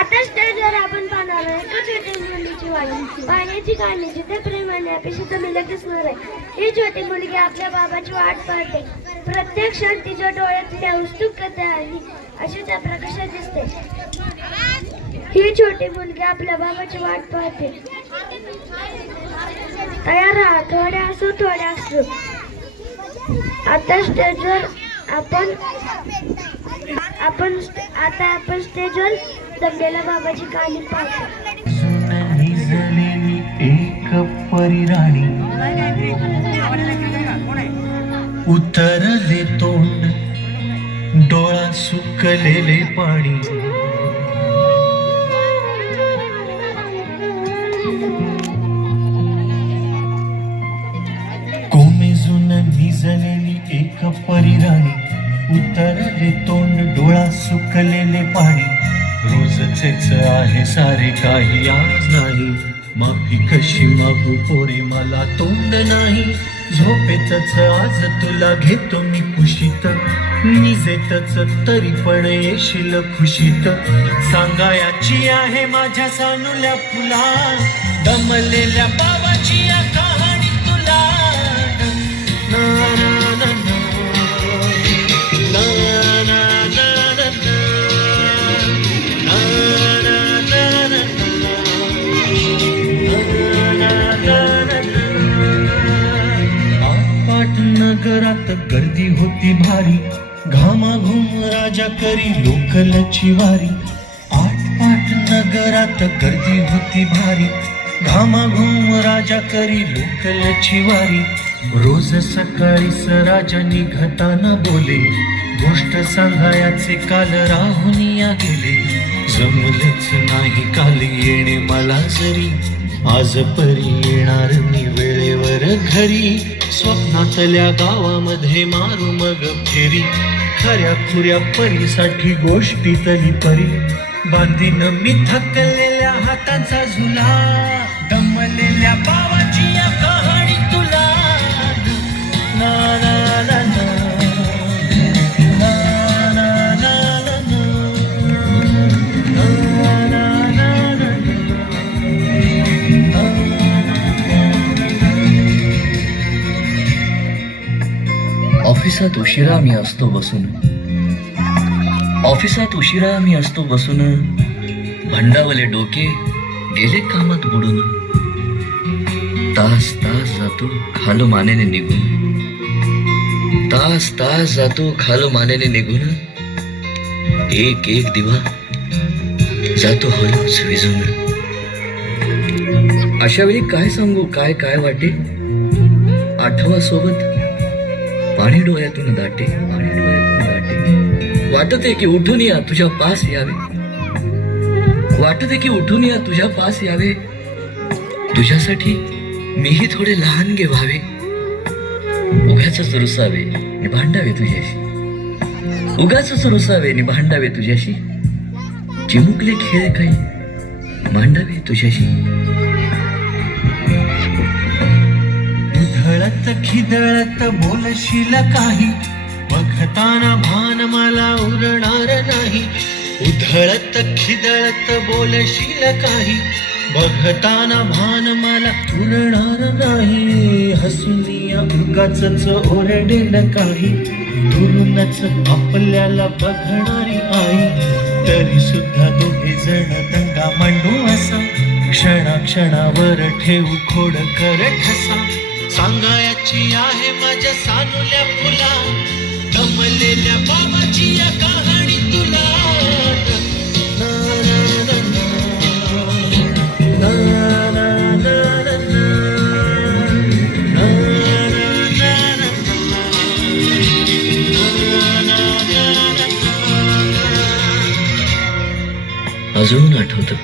आता स्टेजवर आपण पाहणार आहे एका छोटी मुलीची वाट पाहण्याची कहाणी जिथे प्रेमाने अपेक्षित मिळत दिसणार आहे। ही छोटी मुलगी आपल्या बाबाची वाट पाहते। प्रत्येक क्षण तिच्या डोळ्यातली उत्सुकता आणि अशी त्या प्रकाशात दिसते। ही छोटी मुलगी आपल्या बाबाची वाट पाहते। तयार राहा, थोड्या असो थोड्या असो। आता स्टेजवर आपण स्टेजवर दमलेल्या बाबाची कहाणी पाहतो। निजलेली एक परिराणी उतरले तोंड डोळा सुकलेले पाणी कोमेजून निजलेली एक परिराणी उतरले तोंड डोळा सुकलेले पाणी रोजचेच आहे सारे काही आज नाही माफी कशी मागू पोरे मला तोंड नाही झोपेतच आज तुला घेतो मी कुशीत निजेतच तरी पण येशील खुशीत सांगायाची आहे माझ्या सानुल्या फुला दमलेल्या बाबाची या कहाणी तुला ना ना ना ना नगरात गर्दी होती भारी घामाघूम राजा करी लोकलची वारी आठ नगरात गर्दी होती भारी घामाघूम राजा करी लोकलची वारी रोज सकाळीच राजा निघताना बोले गोष्ट सांगायाचे काल राहुनिया गेले जमलेच नाही काल येणे मला जरी आज परी येणार मी वेळेवर घरी स्वप्नातल्या गावामध्ये मारू मग फेरी खऱ्या खुऱ्या परीसाठी गोष्टीतली परी बांधीन मी थकलेल्या हातांचा झुला दमलेल्या बाबाची या कहाणी तुला ना ना ना ना ऑफिसात उशिरा मी असतो बसून भंडावले डोके गेले कामात बुडून तास जातो खालो मानेने निघून एक दिवा जातो हळूच विजून अशा वेळी काय सांगू काय वाटे आठवा सोबत पाणी डोळ्यातून दाटे वाटते की उठून या तुझ्या पास यावे तुझ्यासाठी मीही थोडे लहानगे व्हावे उगाचच रुसावे नि भांडावे तुझ्याशी चिमुकले खेळ काही मांडावे तुझ्याशी उधळत खिदळत बोलशील काही बघताना भान मला उरणार नाही उधळत खिदळत बोलशील काही बघताना भान मला उरणार नाही हसूनिया उगाचच ओरडेल काही दुरूनच आपल्याला बघणारी आई तरी सुद्धा दोघे जण दंगा मांडू असा क्षणावर ठेवू खोड कर ठसा सांगायची आहे माझ्या सानुल्या फुला दमलेल्या बाबाची या कहाणी तुला अजून आठवतं